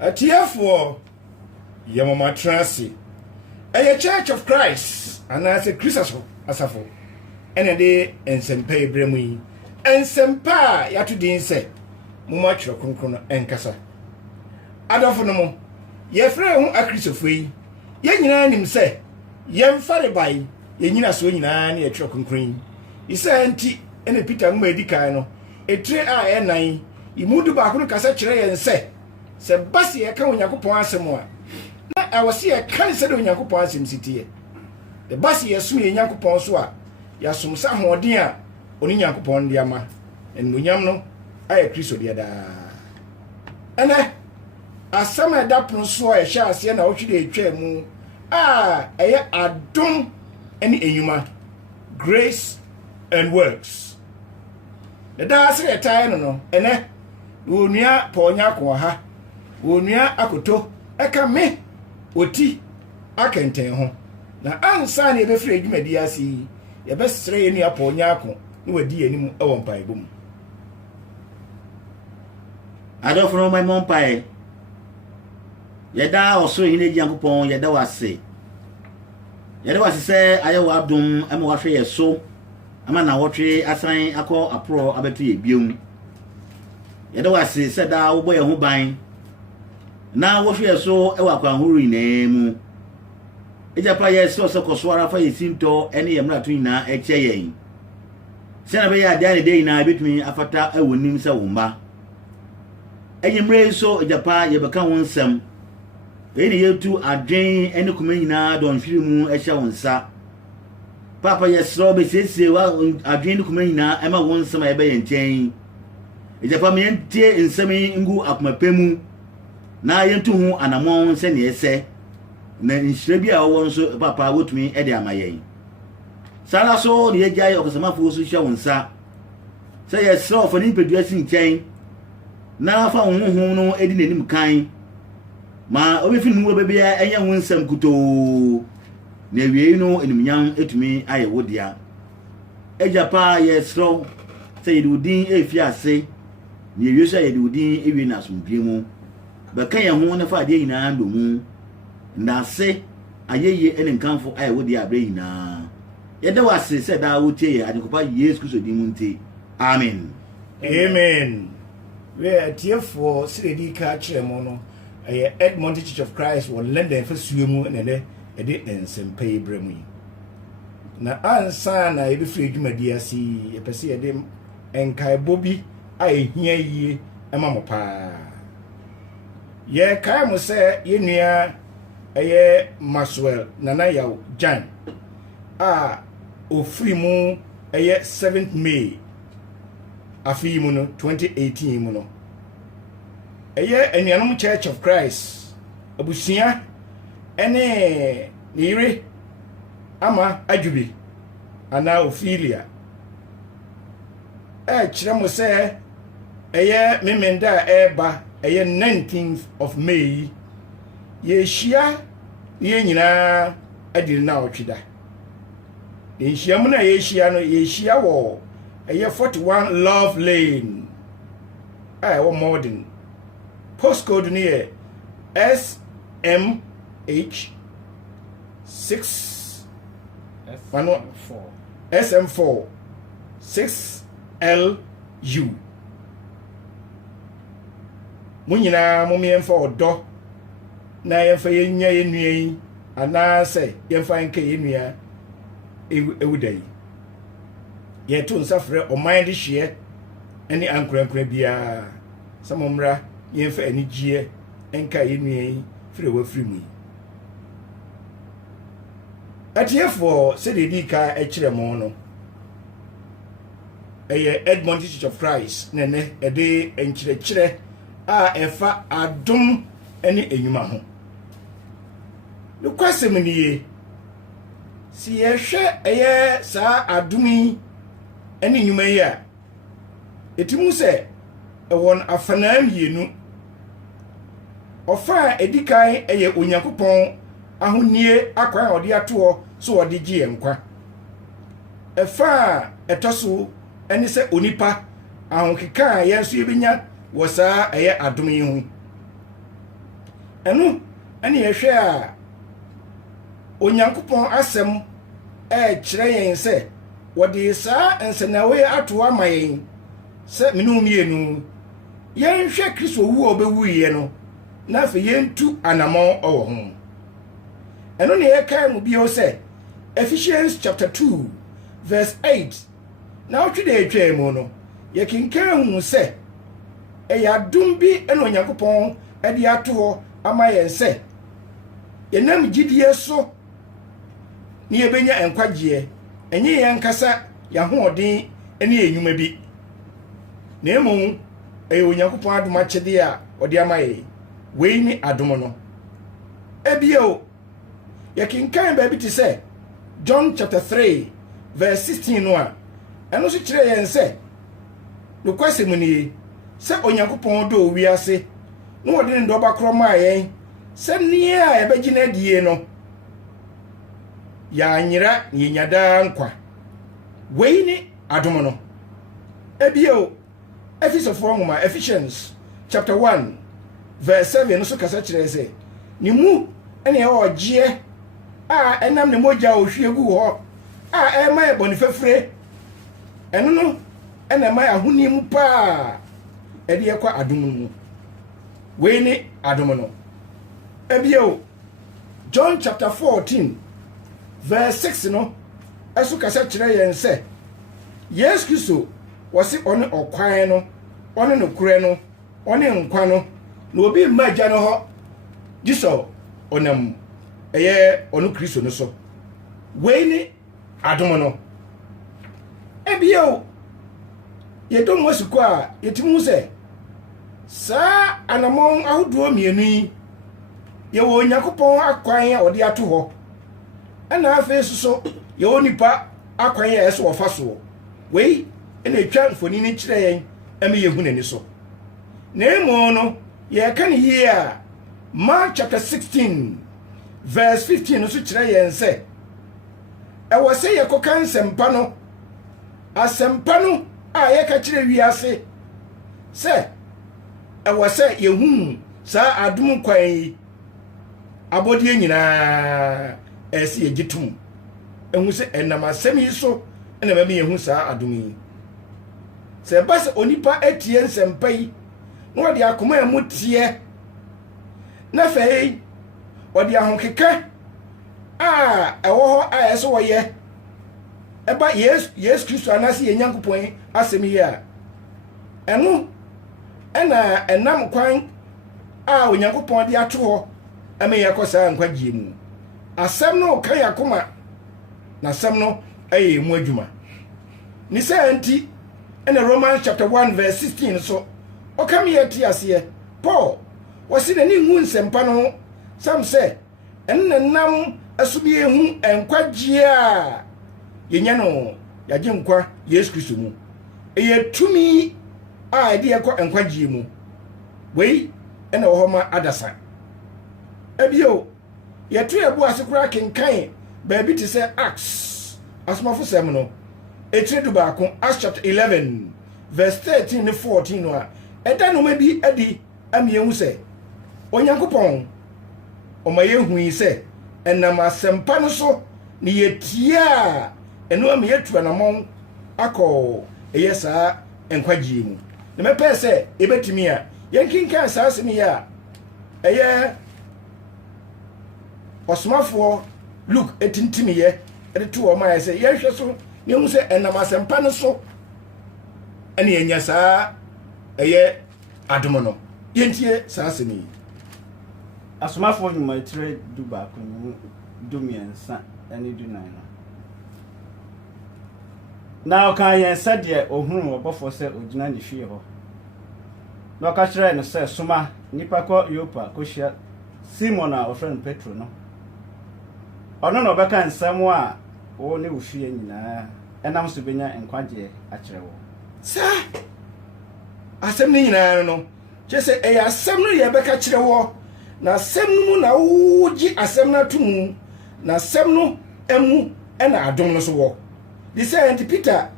Atiafo yamama transi. A Church of Christ and as a Christmas asafo. Ene de ensempa ebremu. Ensempa yatudin se muma chiro kronkron enkasa. Adofo no mo ye frɛ ho akristofo yi. Ye nyina nim se ye mfare bai ye nyina so nyina na ye chiro kronkron. Isa enti ene Peter ngma edikan no etre a enan imudu ba ko no kasa kyerɛ ye nse se basi ye ka Onyankopɔn asɛm a na awose ye kan se de Onyankopɔn asɛm sitie. The basi ye so ye Nyankopɔn so a ya somsa hoɔden a oni Nyankopɔn de ama enmunyam no aye Kristo de da. Ene asama da pon so a ɛhye ase na wohwede etwa mu a ɛyɛ adom ene enyuma, grace and works. The da ase etai no ene onua ponya ko ha onua akoto eka me oti akenten ho na ansa na ebefre adwumadi ase ye besere ye nua ponya ko ni wadi anim ewo mpai bom. Adofo no my mom pai yeda osoro hine Nyankopɔn yeda wase sɛ ayɛ wa adom ama wahwɛ yɛ so ama na wɔtwe asan akɔ apro abeto yɛ biom. Yeda wase sɛ da wo bɔ yɛ ho ban na wɔhwɛ yɛ so ɛwɔ akwanhoro nyinaa mu. Ejapa yɛ sɛ ɔsɛ kɔso ara fa yɛ sintɔ ɛne yɛ mrato nyinaa ɛkyɛ yɛn sɛ na bɛyɛ ade ade nyinaa betumi afata ɛwɔ nim sɛ wo mba enyimre so ejapa yɛ bɛka ho nsɛm ene yetu adwen ene kuma nyinaa don hwiri mu ehya won sa papa yesro be siesie wa adwen ne kuma nyinaa ema won nsɛm a yɛbɛyɛ nkyɛn ejapa me ntie nsɛm ngu akomapemu na yentu ho anamon sɛ ne ɛsɛ na nhyira bi a wɔn so papa wotumi ede amayɛn sala so ne yɛgyae ɔkosamafo so hya won sa sɛ yɛsro fo ne pedua si nkyɛn na fa honhom no edi nanim kan ma obefi nu obebia enye ho nsɛm kuto na wiei no enumnyam etumi ayɛ wodia ejapa yɛsro sɛ yɛde udin efi ase na yɛwie so yɛde udin ewie na asomdwe mu bɛka yɛn ho na fa ade nyinaa ndomu ndase ayeye ene nkanfo ayɛ wodia abre nyinaa yɛde wase sɛ da wotie yɛ adekopa Yesu Kristo din mu nti amen Amen. We atiefo siredi ka kyerɛ mo no Edmond Church of Christ will lend them for suemu and ede ensempa ebremu yi na ansa na ebe free dwumadi ase yepese ede enkai bobi a ehia yie ema mo pa ye kai mo se ye nua eye Maxwell nana yaw Jan a ofri mu eye 7th May afi mu no 2018 mu no eye enuanom Church of Christ abusia ene nire ama adwubi ana Ophelia kyerɛ mo sɛ eye memenda eba eye 19th of May ye hia ye nyina adiri na otwida ye hia mu na ye hia no ye hia wo eye 41 Love Lane wo modern postcode near SMH 6 SM4 6LU munyina momyemfa odo na yemfa yenya yenua yi ana se yemfa nka yenua ewudai yeto nsafre oman de hye ene ankorankora bia samomra yemfa anigie enka yenua yi fire wafiri mu atiefo se de dika ekyere mo no Edmond Church of Christ nene ede enkyerɛkyerɛ a efa adom ene enyuma ho no kwasem niye si yehwɛ saa adom yi ene enyuma yi a etimu sɛ ewon afanam yenu ofa edikan Onyankopɔn ahonie akwan ɔde ato so ɔde gye nkwa efa etoso ene sɛ onipa ahonkeka yenso yebenya wo saa adom yi ho eno ane yehwe a onyankopon asem kire yen se wode saa ensenawe ato amayen se menum yenu yen hwe Kristo wu obewuye no na fe yentu anamon owo ho eno ne yekai mu bio se Ephesians chapter 2 verse 8 na otwede etwa mu no yekinkan hu se eya dum bi eno onyankopon ade ato ho amayen se yenam gidie so ni ebenya enkwagye enye yen kasa ya hoodin ene enyuma bi na emu onyankopon adom akyede a ode amaye we ni adom no ebio yekinkan ba bi ti se John chapter 3 verse 16 no a eno so kire yen se no kwase mu ni se onyankopon do wiase no wode ndo ba kroma yen se nia ebegina die no ya anyira ni nyada nkwa we ni adom no ebio Ephesians chapter 1 verse 7 no so kasa kire se ni mu ene e ogye a enam ne moja ohwiegu ho a ema e bonifefre eno no ena ma ahuni mu pa e de ekwa adom mu we ni adom no ebio John chapter 14 verse 6 no eso kasa kire yen se Yes Kristo wasi one okwan no one no kure no one nkwa no na obi maja no ho jiso onam eye onu Kristo no so we ni adom no ebio ye dom wasuko a yetimu se sa anamon ahodo mienu ye wo Yakopon akwan a ode ato ho ana afa so ye onipa akwan a eso ofa so we ena etwa mfoni ni kire yen eme ye hunani so na emo no ye kan yi a Mark chapter 16 verse 15 no so kire yen se e wo se ye kokan sempa no asempa no a ye ka kire wiase se e wo se ye hu sa adum kwan yi abodie nyina esi egitum ehu se enam asem yi so ena ba me yehu sa adum yi se bas onipa etie nsempa yi no wode akoma emu tie na fei wode ahonkeka a ewo ho a eso wo ye eba yes Kristo anase ye Nyankopon asem yi a eno ena enam kwan a Onyankopon de ato ho ame yakosa nkwagye mu asem no kan yakoma na asem no aye mu adwuma ni se anti ena Romans chapter 1 verse 16 so okam ye ti ase Paul wasi na ni hu nsempa no sam se ennenam asubie hu enkwagye a yenya no yagye nkwa Yesu Kristo mu eye tumi a de yakọ enkwagye mu wei ena wo ma adasa ebio yetu ebu asekura kenkan baabi ti se Acts asmafo sem no etredu ba ko Acts chapter 11 verse 13 and 14 no a eda no ma bi adi amiehu se Onyankopon o ma yehu yi se enam asempa no so ni yetia eno am yetu anamon akọ eyesa enkwagye mu ne mepe se ebetimi a yenkinkan saase ni ya eye osmafo Luke etintimi ye ede to o ma se yehwe so ne hu se enam asempa no so ene yenya saa eye adom no yentie saase ni asomafo nyuma tire duba ko dumiensa ene du nan no na o kan yen sade ohunu obofo se ogina ne hwie ho na ka kire no se soma nipa ko Yopa ko hia Simon a ofren Petro no ono no beka nsam a wo ne wo hwie nyina enam so benya enkwagye a kire wo sa asem ni nyina no chese eya asem no ye beka kire wo na asem mu na woji asem na tumu na asem no emu ena adom no so wo di say anti Peter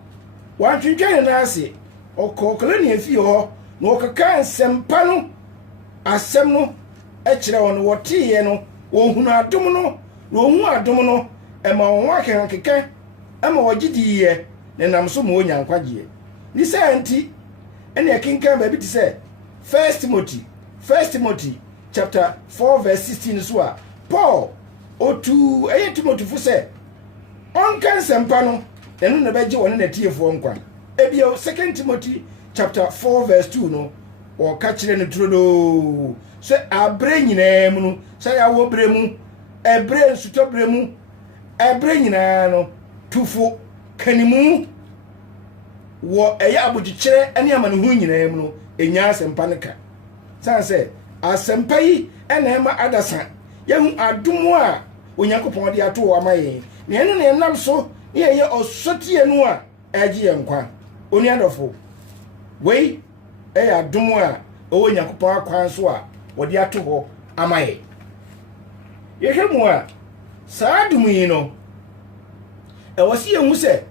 wa twintwan na ase okokole ne afi ho na okaka nsem pa no asem no kyerɛ wɔn wɔteeɛ no wɔhunu adom no na wɔhu adom no ɛma wɔn akekeka ɛma wɔgye diiɛ na nam so ma wɔnya nkwagyeɛ ne sɛ nti ɛne ɛkenkan baabi te sɛ 1 Timothy chapter 4 verse 16 so a Paul otu ɛyɛ Timothy fo sɛ ɔnka nsɛmpa no ɛno na bɛgye wɔne n'atiefoɔ nkwa ebio 2 Timothy chapter 4 verse 2 no wɔka kyerɛ no turodoo sɛ abrɛ nyinaa mu no sɛ yɛawɔ brɛ mu ɛbrɛ nsutɔ brɛ mu ɛbrɛ nyinaa no tufo kanimu wɔ ɛyɛ abogyekyerɛ ɛne amanehu nyinaa mu no ɛnya asɛmpa no ka san sɛ asɛmpa yi ɛna ɛma adasa yɛhu adom a onyankopɔn de ato wɔ ama yɛn na ɛno na ɛnam so ne yɛyɛ ɔsɔteɛ no a ɛgye yɛn nkwa oni adɔfo wei ɛyɛ adom a ɔwɔ onyankopɔn akwan so a wɔde ato hɔ ama yɛn yɛhwɛ mu a saa adom yi no ɛwɔ sɛ yɛhu sɛ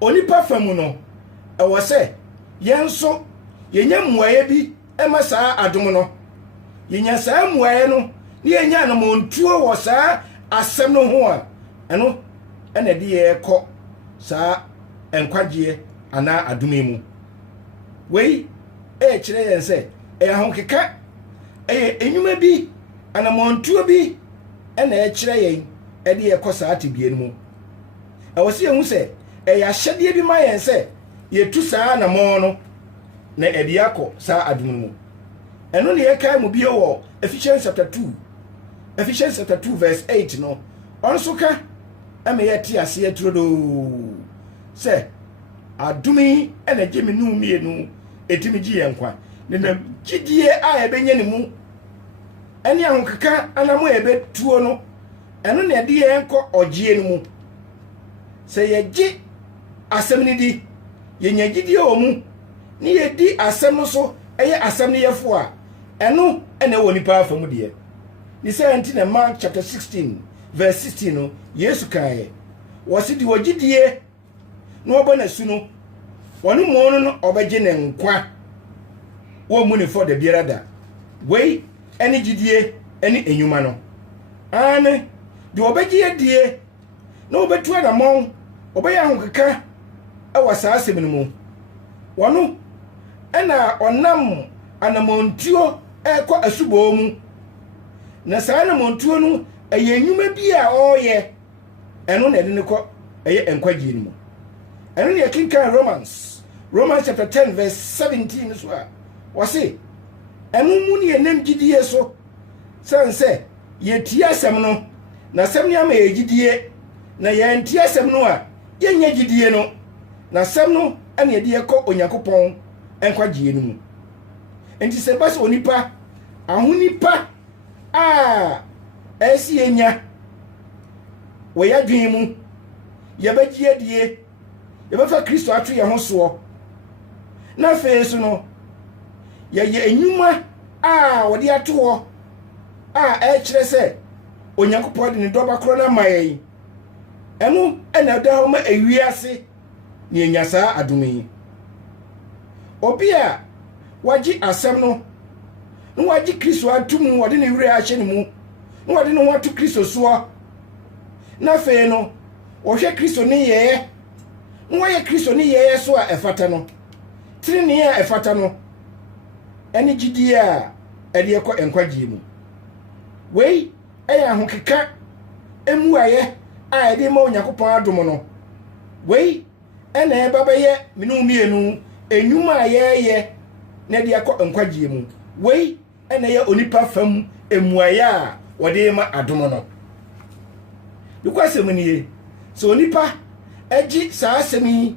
onipa fa mu no ɛwɔ sɛ yɛn nso yɛnya mmuaeɛ bi ɛma saa adom no yɛnya saa mmuaeɛ no ne yɛnya anamontuo wɔ saa asɛm no ho a ɛno ɛna de yɛkɔ saa nkwagyeɛ anaa adom yi mu wei ɛyɛ kyerɛ yɛn sɛ ɛyɛ ahokeka ɛyɛ enwuma bi anamontuo bi ɛna ɛkyerɛ yɛn ɛde yɛkɔ saa tebie no mu ɛwɔ sɛ yɛhu sɛ ɛyɛ ahyɛdeɛ bi ma yɛn sɛ yɛtu saa anamɔ no na ɛde akɔ saa adom no mu ɛno ne yɛkae mu bio wɔ Ephesians chapter 2 verse 8 no ɔno so ka ɛma yɛte aseɛ turodoo sɛ adom yi ɛna gye me no mmienu ɛtumi gye yɛn nkwa ne na gyidie a yɛbɛnya ne mu ɛne ahokeka anamo yɛbɛtuo no ɛno na ɛde yɛn kɔ ɔgyeɛ no mu sɛ yɛgye asɛm no di yɛnya gyidie wɔ mu ne yɛdi asɛm no so ɛyɛ asɛm no yɛfo a ɛno ɛna ɛwɔ nipa afa mu deɛ ne sɛ nti na Mark chapter 16 verse 16 no Yesu kaeɛ wɔse de wɔgyidie na wɔbɔ n'asu no wɔne mmɔɔ no ɔbɛgye ne nkwa wɔmmu ne fɔ da biara da wei ɛne gyidie ɛne enwuma no ane de wɔbɛgye yɛdie na wɔbɛtu anammɔn wɔbɛyɛ ahokeka ɛwɔ saa asɛm no mu wɔno ɛna ɔnam anamontuo ɛkɔ asubɔɔ mu na saa anamontuo no ɛyɛ nnwuma bi a ɔreyɛ ɛno na ɛde ne kɔ ɛyɛ nkwagye no mu ɛno ne yɛkenkan Romans chapter 10 verse 17 so a wɔse ɛno mu ne yɛnam gyidie so sɛn sɛ yɛtie asɛm no na asɛm no ama yɛgyidie na yɛntie asɛm no a yɛnya gyidie no na asɛm no ɛne yɛde yɛkɔ onyankopɔn nkwagye no mu enti sɛ ba sɛ onipa ahonipa a ɛsi yɛnya wɔyɛ adwene mu yɛbɛgye adie yɛbɛfa Kristo ato yɛn ho soɔ na afei so no yɛyɛ enwuma a wɔde ato hɔ a ɛkyerɛ sɛ onyankopɔn de ne dɔba korɔ na ma yɛn ɛno ɛna ɛda hɔ ma ewiase ne yɛnya saa adom yi obi a wagye asɛm no na wagye Kristo ato mu wɔde ne wura ahyɛ ne mu na wɔde ne ho ato Kristo soɔ na afei no wɔhwɛ Kristo ne yɛyɛ na wɔyɛ Kristo ne yɛyɛ so a ɛfata no tirinii a ɛfata no ɛne gyidie a ɛde ɛkɔ nkwagye mu wei ɛyɛ ahokeka emuayɛ a ɛde ma onyankopɔn adom no wei ɛna ɛba bɛyɛ menu mmienu enwuma a yɛyɛ na ɛde akɔ nkwagye mu wei ɛna ɛyɛ onipa fam emuayɛ a wɔde ma adom no dukɔ asɛm nie sɛ onipa ɛgye saa asɛm yi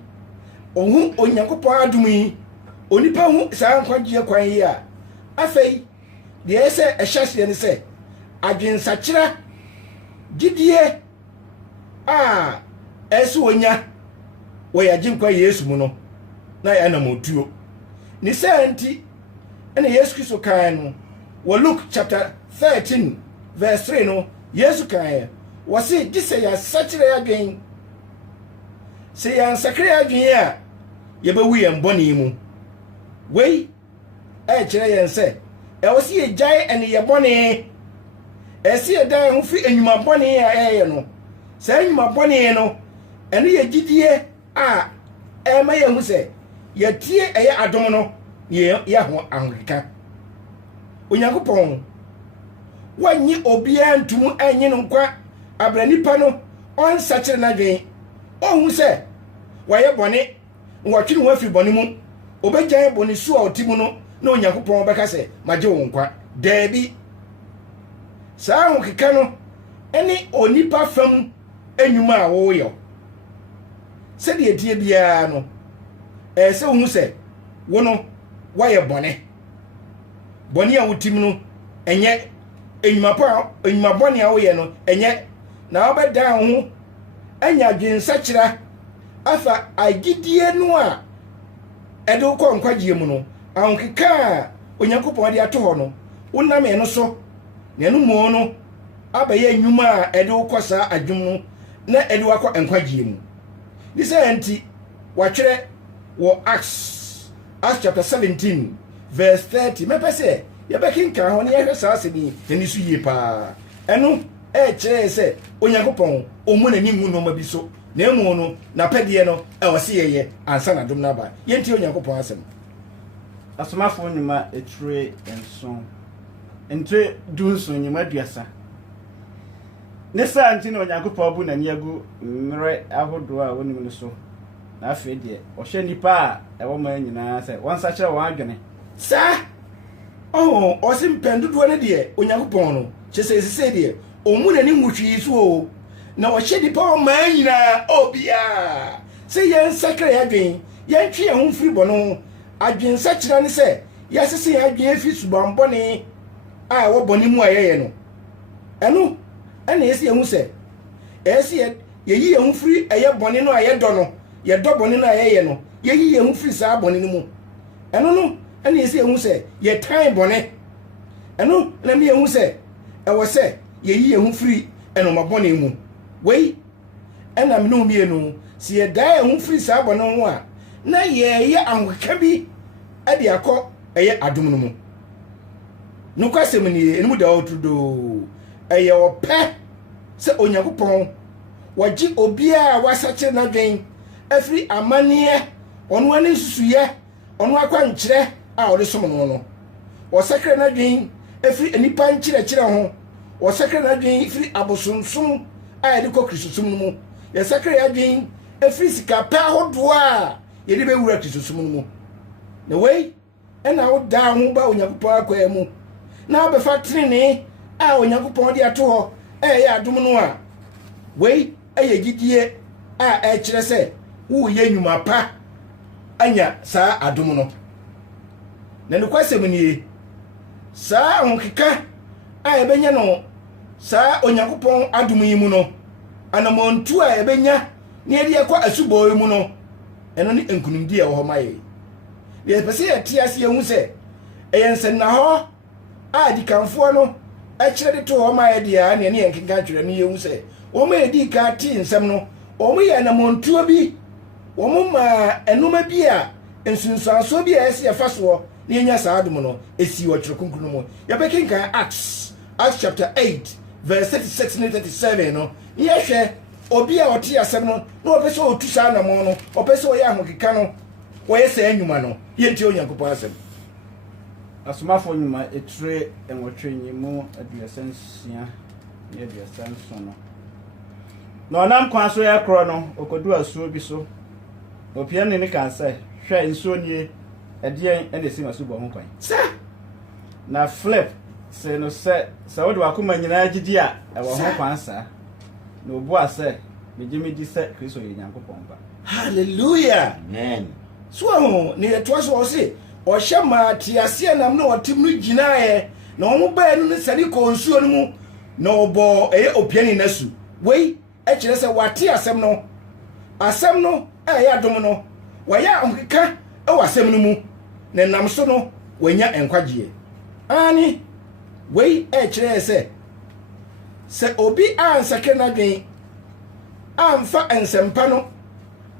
ɔhu onyankopɔn adom yi onipa hu saa nkwagye kwan yi a afei deɛ ɛsɛ ɛhyɛ aseɛ ne sɛ adwensakyera gyidie a ɛsɛ onya wɔyɛ agye nkwa Yesu mu no na yɛ anamotuo ne sɛ nti ɛna Yesu Kristo kan no wɔ Luke chapter 13 verse 3 no Yesu kan wɔse gye sɛ yɛasakyerɛ adwen sɛ yɛansakere adwen a yɛbɛwu yɛn bɔne mu wei ɛkyerɛ yɛn sɛ ɛwɔ sɛ yɛgyae ɛne yɛ bɔne esi edan ho fi enwuma bɔne a ɛyɛ no saa enwuma bɔne no ɛno yɛ gidie a ɛma yɛ hu sɛ yɛtie ɛyɛ adom no yɛ ho ahokeka Onyankopɔn wanyi obiara ntumu anyi no nkwa abra nipa no ɔnsakyere n'adwen ɔhu sɛ wɔyɛ bɔne wɔtwe ho afiri bɔne mu obɛgyan bɔne su a ɔte mu no na Onyankopɔn bɛka sɛ magye wo nkwa daabi saa ahokeka no ɛne onipa fam enwuma a wɔyɛ sɛdeɛ tie biara no sɛ wohu sɛ wo no wɔyɛ bɔne a wotim no ɛnyɛ enwuma bɔne a woyɛ no ɛnyɛ na wobɛdan ho anya dwensakyera afa agidie no a ɛde wo kɔ nkwagye mu no ahokeka a Onyankopɔn de ato hɔ no wonam ɛno so na ɛno mu no abɛyɛ nnwuma a ɛde wo kɔ saa adwom no na ɛde wakɔ nkwagye mu di sɛ nti watwerɛ wɔ Acts chapter 17 verse 30 mɛpɛ sɛ yɛbɛkenka ho ne yɛhwɛ saa asɛm n'ani so yie paa ɛno ɛkyerɛ sɛ Onyankopɔn ɔmu n'ani ngu nneɛma bi so na emu no n'apɛdeɛ no ɛwɔ sɛ yɛyɛ ansa na dom n'aba yɛntie Onyankopɔn asɛm asomafo nnwuma etire nson entre dunson nnwuma aduasa ne saa nti na Onyankopɔn bu n'ani agu mmerɛ ahodoɔ a wɔnim no so na afei deɛ ɔhyɛ nipa a ɛwɔ ma nyinaa sɛ wɔnsakyerɛ wɔn adwene saa ɔse mpɛn dodoɔ no deɛ Onyankopɔn no kyɛ sɛ ɛsesɛ deɛ ɔmu n'ani nwutwii so o na ɔhyɛ nipa ɔmaa nyinaa obiaa sɛ yɛnsakra yɛ adwen yɛntwe yɛn ho mfiri bɔ no adwensakyera ne sɛ yɛasese yɛn adwen afi subanbɔne a ɛwɔ bɔne mu a yɛyɛ no ɛno ɛna yɛsi yɛn ho sɛ ɛyɛsi yɛyi yɛn ho firi ɛyɛ bɔne no a yɛdɔ no yɛdɔ bɔne no a yɛyɛ no yɛyi yɛn ho firi saa bɔne no mu ɛno no ɛna yɛsi yɛn ho sɛ yɛtan bɔne ɛno na mi yɛn ho sɛ ɛwɔ sɛ yɛyi yɛn ho firi ɛnoma bɔne mu wei ɛna mi no mmienu si yɛdan yɛn ho firi saa bɔne ho a na yɛyɛ ahokeka bi ɛde akɔ ɛyɛ adom no mu nokwasɛm ni ɛnum da ɔtudoo ɛyɛ ɔpɛ sɛ Onyankopɔn wɔgye obiara a wasakyere n'adwen afiri amanneɛ ɔno ani nsusuyɛ ɔno akwankyerɛ a ɔde som no no wɔsakra n'adwen afiri nipa nkyerɛkyerɛ ho wɔsakra n'adwen afiri abosonsom a yɛde kɔ Kristosom no mu yɛsakra y'adwen afiri sika pɛ ahodoɔ a yɛde bɛwura Kristosom no mu na wei ɛna wodaa ho ba Onyankopɔn akɔɛ mu na wobɛfa tenene a Onyankopɔn de ato hɔ ɛyɛ adom no a wei ɛyɛ gidie a ɛkyerɛ sɛ woyɛ nnwuma pa anya saa adom no na nokwasɛm nie saa ahokeka a yɛbɛnya no saa Onyankopɔn adom yi mu no anamontu a yɛbɛnya ne yɛde yɛkɔ asubɔɔ mu no ɛno ne nkunimdi a ɛwɔ hɔ ma yɛ yɛpɛ sɛ yɛte ase yɛhu sɛ ɛyɛ nsɛnna hɔ a dikanfoɔ no ɛkyerɛ de to hɔ ma yɛ deɛ ne yɛn kenka twerɛ no yɛhu sɛ wɔn a yɛdi ka te nsɛm no wɔn yɛ anamontuo bi wɔn ma ɛnoma bi a nsunsuansoɔ bi a ɛsi yɛfa soɔ ne yɛnya saa adom no esi wɔ twerɛ kronkron no mu yɛbɛkenkan Acts chapter 8 verse 36 ne 37 no yɛhwɛ obi a ɔte asɛm no na ɔpɛ sɛ ɔtu saa anamɔ no ɔpɛ sɛ ɔyɛ ahokeka no wɔyɛ saa nnwuma no yɛntie Onyankopɔn asɛm asomafo nnwuma etire enwɔtwe nyimu aduasa nsia ne aduasa nson no na ɔnam kwan so yɛ korɔ no ɔkɔdu asuo bi so opia ne kan sɛ hwɛ nsuo nie ɛdeɛn ɛna esi maso bɔ ho kwan sɛ na flip sɛ no sɛ wode wakoma nyinaa gyidi a ɛwɔ ho kwan saa na obu asɛ megye sɛ Kristo yɛ Nyankopɔn ba hallelujah Amen. so ho ne yɛtoa so ɔse ɔhyɛ maa te aseɛ nam na ɔtem no gyinaeɛ na ɔmo baa no ne sane kɔ nsuo no mu na ɔbɔ ɛyɛ opiani n'asu wei ɛkyerɛ sɛ wate asɛm no ɛyɛ adom no wɔyɛ ahokeka ɛwɔ asɛm no mu na nam so no wɔanya nkwagyeɛ ani wei ɛkyerɛ sɛ obi ansakra n'adwen amfa nsɛmpa no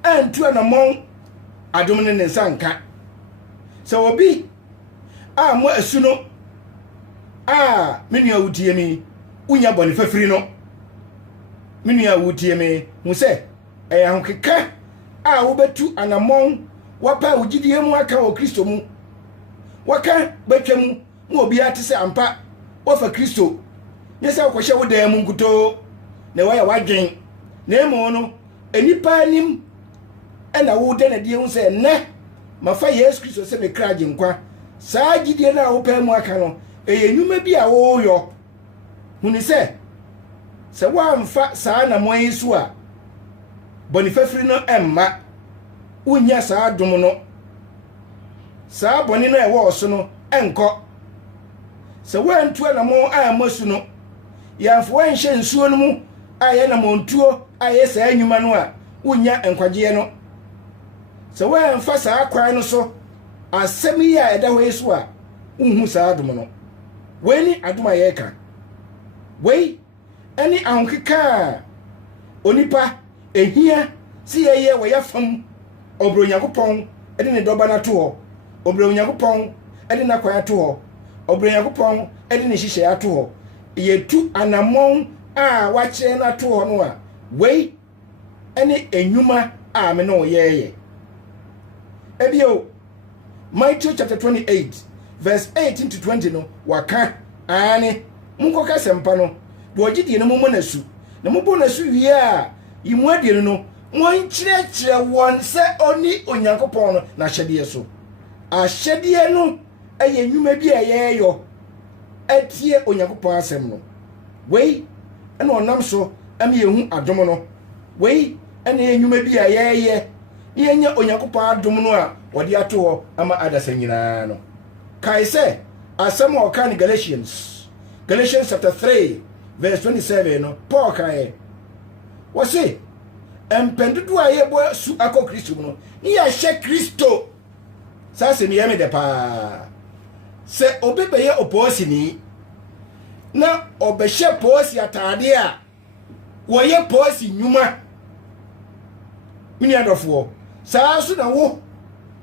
antu anamɔn adom ne nsa nka sɛ obi mo asu no menua wotie mi unya boni fafiri no minu ya wutie me hu se eya honkeka a wo betu anamon wapa ugidie mu aka o Kristo mu waka betwam mu obi ate se ampa wofa Kristo nyese akwohye wo dan mu nkuto na waya wadwen na emo no enipa anim ena wo de na die hu se ne mafa Yesu Kristo se me kraje nkwa saa gidie na wo pa mu aka no enyuma bi a wo yo huni se wa mfa saa na mo yisu a bonifafiri no emma unya saa dum no saa boni no ewo so no enko se wa ntua na mo amasu no ya fo enhye nsuo no mu aye na mo ntuo aye saa nyuma no a unya enkwagye no se wa mfa saa kwan no so asem yi a eda ho yisu a unhu saa dum no weni aduma yeka wei ani ahonkeka onipa ehia si yeye wo yafam obro Nyankopon ede ne doba na to ho obro Nyankopon ede na kwan to ho obro Nyankopon ede ne hihye ya to ho yetu anamon a wache na to ho no a wei ani enwuma a me no yeye ebio Matthew chapter 28 verse 18 to 20 no waka ani munkoka sempa no do ogidie no mo nasu na mo bonasu wie a yimu adie no won kyerɛkyerɛ won se oni Onyankopɔn no na hyɛdeɛ so ahyɛdeɛ no ɛyɛ nnwuma bi a yɛyɔ atie Onyankopɔn asɛm no wei ɛna ɔnam so ɛme yehu adom no wei ɛna yɛ nnwuma bi a yɛyɛ yɛnya Onyankopɔn adom no a wɔde ato hɔ ama adasa nyinaa no kai sɛ asɛm a ɔka ne Galatians chapter 3 verse 27 no Paul kai wɔ se empendudu a yɛbɔ su akɔ Kristo no ni ya hyɛ Kristo saa sɛ miyɛ me de pa sɛ obebɛyɛ oposi ni na ɔbɛhyɛ posi atade a wɔyɛ posi nnwuma mini adɔfoɔ saa so na wo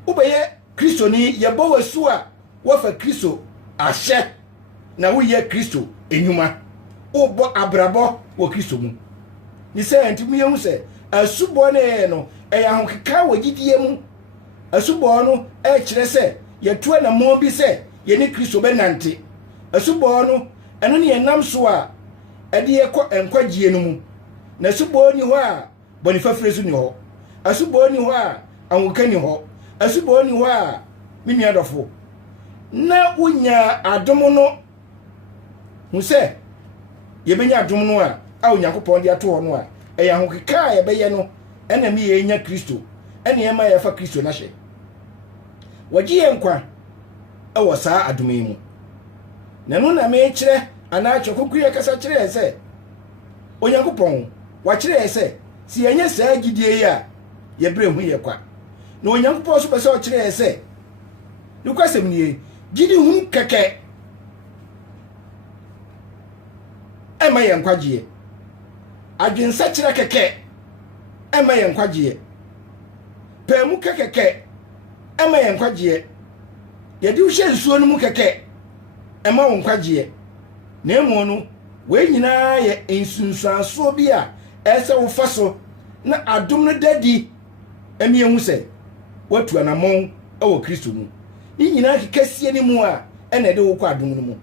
wobɛyɛ Kristo ni yɛbɔ wasu a wɔfa Kristo ahyɛ na woyɛ Kristo nnwuma wobɔ abrabɔ wɔ Kristo mu ni sɛ ntimi yɛhu sɛ asubɔ ne no ɛyɛ ahokeka wɔ gidie mu asubɔ no ɛkyerɛ sɛ yɛtoa na mo bi sɛ yɛne Kristo bɛnante asubɔ no ɛno ne yɛnam so a ɛde yɛkɔ enkwagye no mu na asubɔ ni hɔ a bonifafire so ni hɔ asubɔ ni hɔ a ahoka ni hɔ asubɔ ni hɔ a minua dɔfo na wonya adom no hu sɛ yɛbɛnya adom no a Onyankopɔn de ato hɔ no a ɛyɛ ahokeka a yɛbɛyɛ no ɛna me yɛnya Kristo ɛna yɛma yɛfa Kristo na hyɛ wɔgye yɛn nkwa ɛwɔ saa adom yi mu na no na me kyerɛ ana kyɔkoku yɛ kasa kyerɛ sɛ Onyankopɔn wakyerɛ sɛ si yɛnyɛ saa gidie yi a yɛbrɛ hu yɛ kwa na Onyankopɔn so pɛ sɛ ɔkyerɛ sɛ nukwasɛm nie gidi hu kɛkɛ ɛma yɛn kwagye adwensa kyerɛ kɛkɛ ɛma yɛn kwagye pɛmu kɛkɛ ɛma yɛn kwagye yɛde wo hyɛ nsuo no mu kɛkɛ ɛma wo kwagye na emu no we nyinaa yɛ nsunsuaso bi a ɛsɛ wo fa so na adom no dadi ɛme ehu sɛ watu anamon ɛwɔ Kristo mu ni nyinaa kɛkɛsie ni mu a ɛna de wo kɔ adom no mu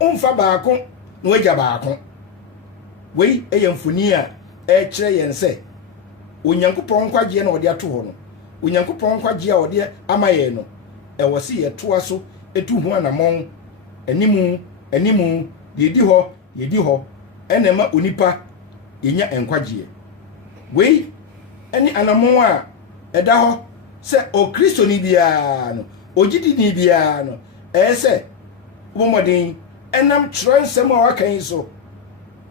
omfa baako na wagya baako wei ɛyɛ mfoni a ɛkyerɛ yɛn sɛ Onyankopɔn kwagye na ɔde ato hɔ no Onyankopɔn kwagye a ɔde ama yɛn no ɛwɔ se yɛtoa so etu ho anamon animu yedi hɔ ɛna ma onipa yenya enkwagye wei ɛne anamon a ɛda hɔ sɛ o Kristo ni bia no ogidi ni bia no ɛsɛ bomɔden ɛnam kyerɛ nsɛm a wakan so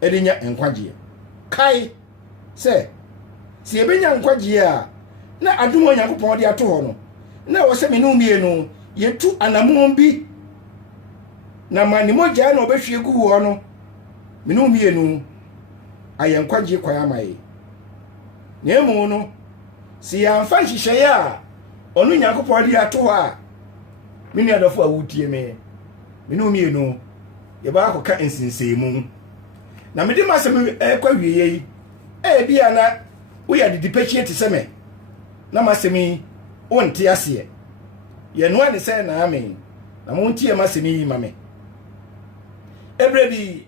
ɛdenya enkwagye kai sɛ si ebenya enkwagye a na adom Onyankopɔn de ato hɔ no na wɔ sɛ me no mie no yetu anamon bi na mani mogya na obehwie gu hɔ no me no mie no ayɛ enkwagye kwa amaye na emu no si yɛamfa nhyehyɛeɛ a ɔno Nyankopɔn de ato hɔ a me nua dɔfo a wotie me no mie no yɛba akɔka nsinsɛmu na me di masem kwa wiye yi bia na wo ya de pechie te seme na masem yi wonte ase ye no ane se na amen na mo ntie masem yi mame ebrebi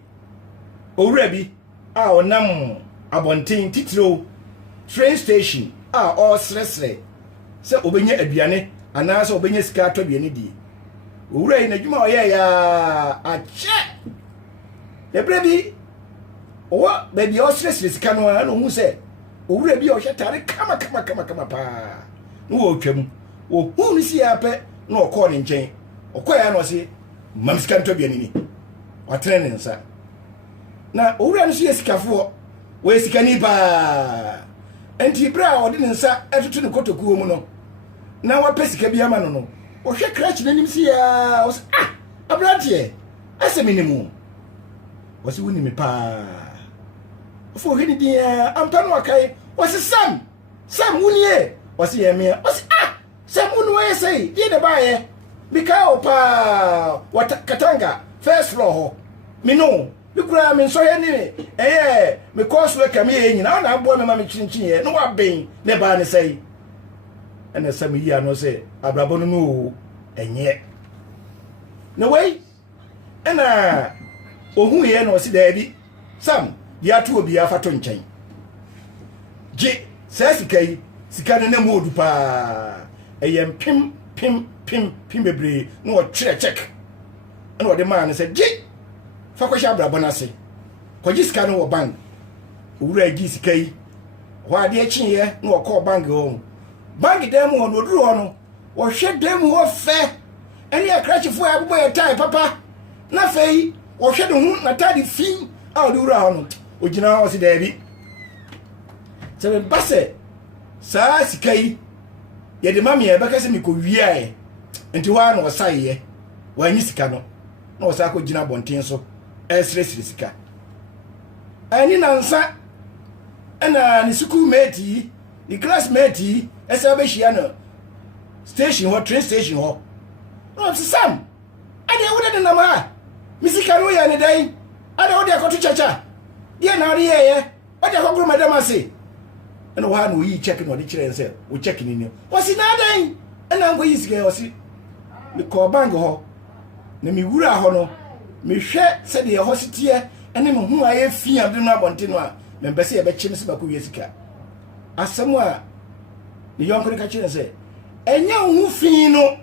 owura bi a onam abonten titiro train station a all sresre se obenya aduane ana se obenya sika to aduane di owura yi na dwuma oye ya ache ebrebi o baby all sresre sika no na hu se owura bi o hwetare kama pa no wo twam wo hu ni si ape na okọ ne nchen okọ ya no se mam sika to aduane ni watrene nsa na owura no so yesikafo we sikani ba enti bra odi nsa etutu ne kotokuo mu no na wa pesika bia ma no o hwe krach nanim si ya o abrante aseminimu o si woni me pa fo hini dia ampa no akai o si sam wunie o si ye me o si sam wonu we sei die de baaye bika o pa katanga first floor ho me no bikura me so ye ni me course work am ye nyina na abo me ma me chinchin ye no wa ben ne ba ne sei ene sam yi ano se abrabo no enye no way ena ohu ye no si da bi sam ya tu obi afato nchen je se sika ne mu odu pa eyem pim bebre no o tire check ena o de man se je fa ko sha brabo na se ko ji sika no wo bank owura ji sika yi ho ade chinye no o call bank o bank dem ho no duru ho no wo hwe dem ho fe ene akrachifo abubo ye tai papa na fei wo hwe de hu na tadi fin a o duru ho no o gina ho si da bi se be base sa sika yi ye de mami e beka se mi ko wiae enti wa no saye wa nyi sika no na o sa ko gina bonten so esre sika ani nansa ana ni school mate ni classmate esa be hia no station ho train station ho no sam ade wo de na ma misika no ya ne dai ade wo de akoto chacha die na ri ye ade akogro madam ase ana wa no yi check no de kire nse wo check ni ni wasi na dai ana ngo yi sika wasi mi ko bank ho na mi wura ho no me hwe se de ho sitie ene me hu aye fia de no abonte no a me mbese ye be chim se ba ko yesika asemu a ni yonkore ka kire se enya hu fi no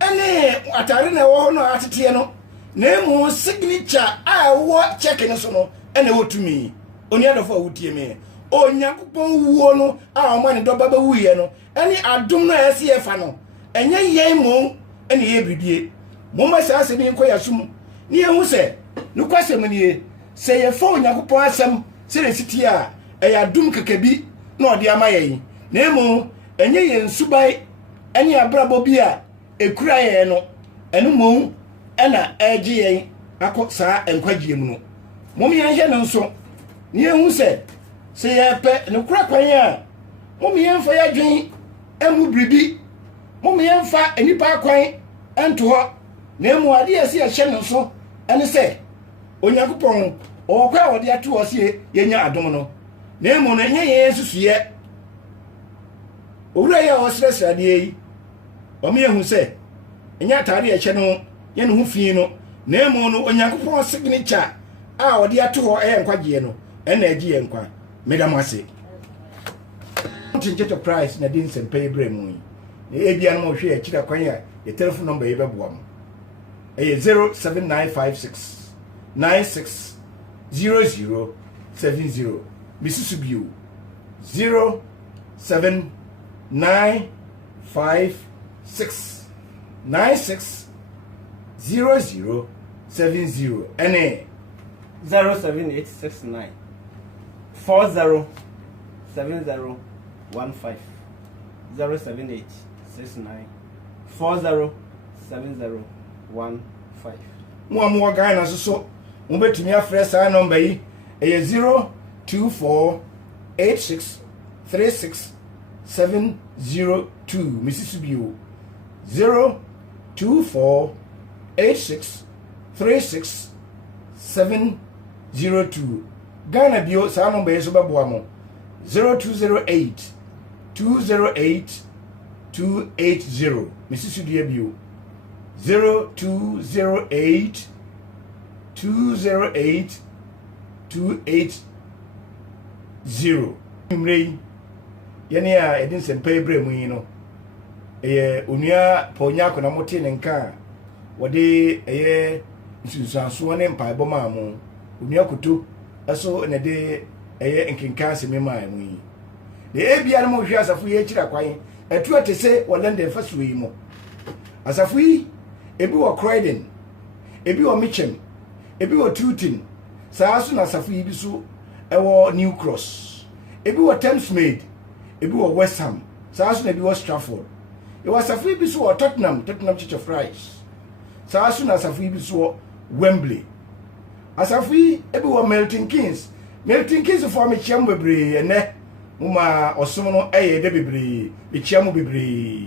ene atare na wo no atete no na mu signature a wo check ni so no ene wotumi oni adofo awutie me onyankopon wuo no a o mane do baba wuye no ene adom no ese ye fa no enye yen mo ene ye bibie moma sa asemi nko yasum ni ehu se no kwasem ni se ye fo onyankopon asem se resiti a eya dum kekabi na ode amaye na emu enye ye nsubai ene abrabo bi a ekura ye no enu mo ena eje ye akọ sa enkwagye mu no mom ye hye no nso ni ehu se ye pe no kura kwan a mom ye mfa ya dwen emu bribi mom ye mfa enipa kwan ento ho na emu ade ase ye hye no nso ene se onyankopon okwa ode atu o se yenya adom no na emu no enye ye susuye owura ye o sresra de yi o me ehu se enya tare ye hye no ye no hu fi no na emu no onyankopon signature a ode atu ho enkwagye no ena agi ye nkwa medam ase tinje to price na din sempe ibrahim ni ebia no hwe e kira kwan ya the telephone number ye beboa mo 07956 960070 Mrs. Biu 07956960070 NA 07869 407015 07869 407015 mo Ghana so mo betumi afre sa number yi 02486367002 Mrs. Biu 02486367002 702 Ghana bio saa number yeso beboa mo 0208 208 280 Mrs. Dia bio 0208 208 280 Mrei yene a edin sempe bremu yi no onua ponya kona mote ne nka wode nsunsuanso ne mpa boma mu onua kuto eso ne de nkenka seme mai mu yi de ebia no mo hwe asafo ye kira kwan etu atese wolende faso yi mo asafo yi ebi wo Croydon ebi wo Mitcham ebi wo Tooting saa so na asafo yi bi so ewo New Cross ebi wo Thamesmead ebi wo West Ham saa so na ebi wo Stratford e wo asafo yi bi so wo Tottenham Church of Christ saa so na asafo yi bi so Wembley asafo yi ebi wo Milton Keynes for me chiam bebre ene muma osom no eye de bebre e chiam bebre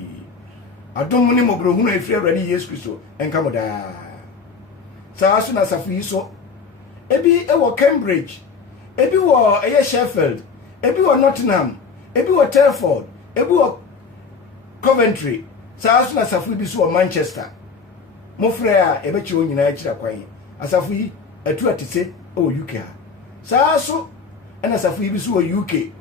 adom ni mogro hunu efri awrade Yesu Kristo enka moda saa so na asafo yi so ebi ewo Cambridge ebi wo eye Sheffield ebi wo Nottingham ebi wo Telford ebi wo Coventry saa so na asafo bi so Manchester mo frɛ a ebe chi onyina akira kwan asafo yi atu atise o UK ha saa so ena asafo yi bi so UK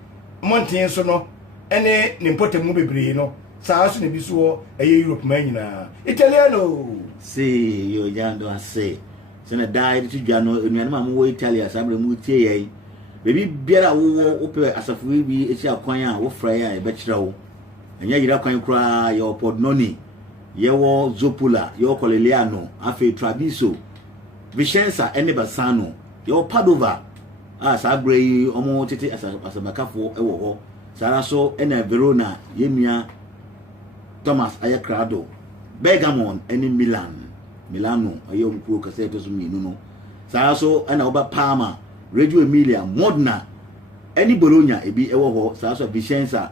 mountain so no ene ne mpotemu bebre no saa so ne bi so Europe man nyina Italiano see yo jando ase sena died to jano enuan ma mo Italia sabre mu tie yai bebi biara wo ope asafo yi bi echi akwan a wo fra ya ebe kira wo enya yira kwan kura yo Podnoni yewo Zopola yo Coleliano afi Traviso Vicenza ene Bassano yo Padova sabre yi omo tete asabakafo ewo ho sara so ene Verona yemia Thomas Ayakrado Bergamo ene Milano ayo mkuru kase to so minu no sara so ene oba Parma Reggio Emilia Modena ene Bologna ebi ewo ho sara so Vicenza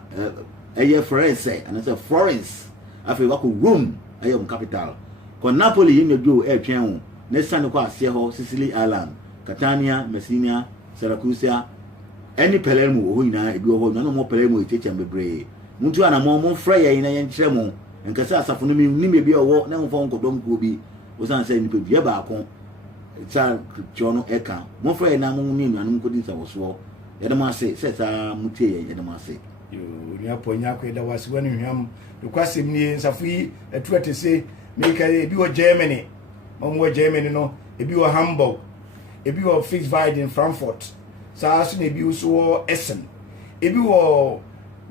eye Florence afi wako Rome ayo capital ko Napoli yene do twen ho ne sane ko ase ho Sicily Island Catania Messina Syracuse any Palermo ho ina ebi ho no mo Palermo echeche bebre muntu ana mo fra ye ina ye nkyere mo nkasa asafo no ni mebi owo na mfo nkodom ko bi osan say ni pe bia ba ko ta jono eka mo fra ye na mo ni nuanum ko din sa woso ye dem ase se ta mutie ye dem ase yo ni aponya ko da wasi wani hwam do kwasem ni nsafo yi atu atese meka ebi wo Germany mo Germany no ebi wo Hamburg ebi wo Fixwide in Frankfurt saa so na ebi wo Essen ebi wo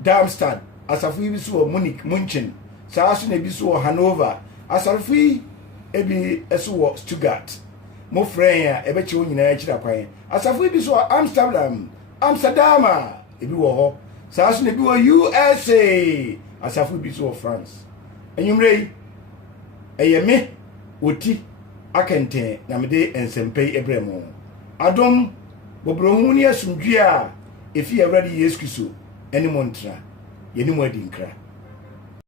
Darmstadt asafo yi bi so Munich Munchen saa so na ebi so Hanover asafo yi ebi eso wo Stuttgart mo frɛ ya ebe che onyina akira kwan asafo yi bi so Amsterdam ebi wo ho saa so na ebi wo USA asafo bi so France enyumrei eyeme oti akente na mede ensempei ebremo adom bobrohu ni asumdwe a efi awrade Yesu Kristo eni montra yeni mo adi nkra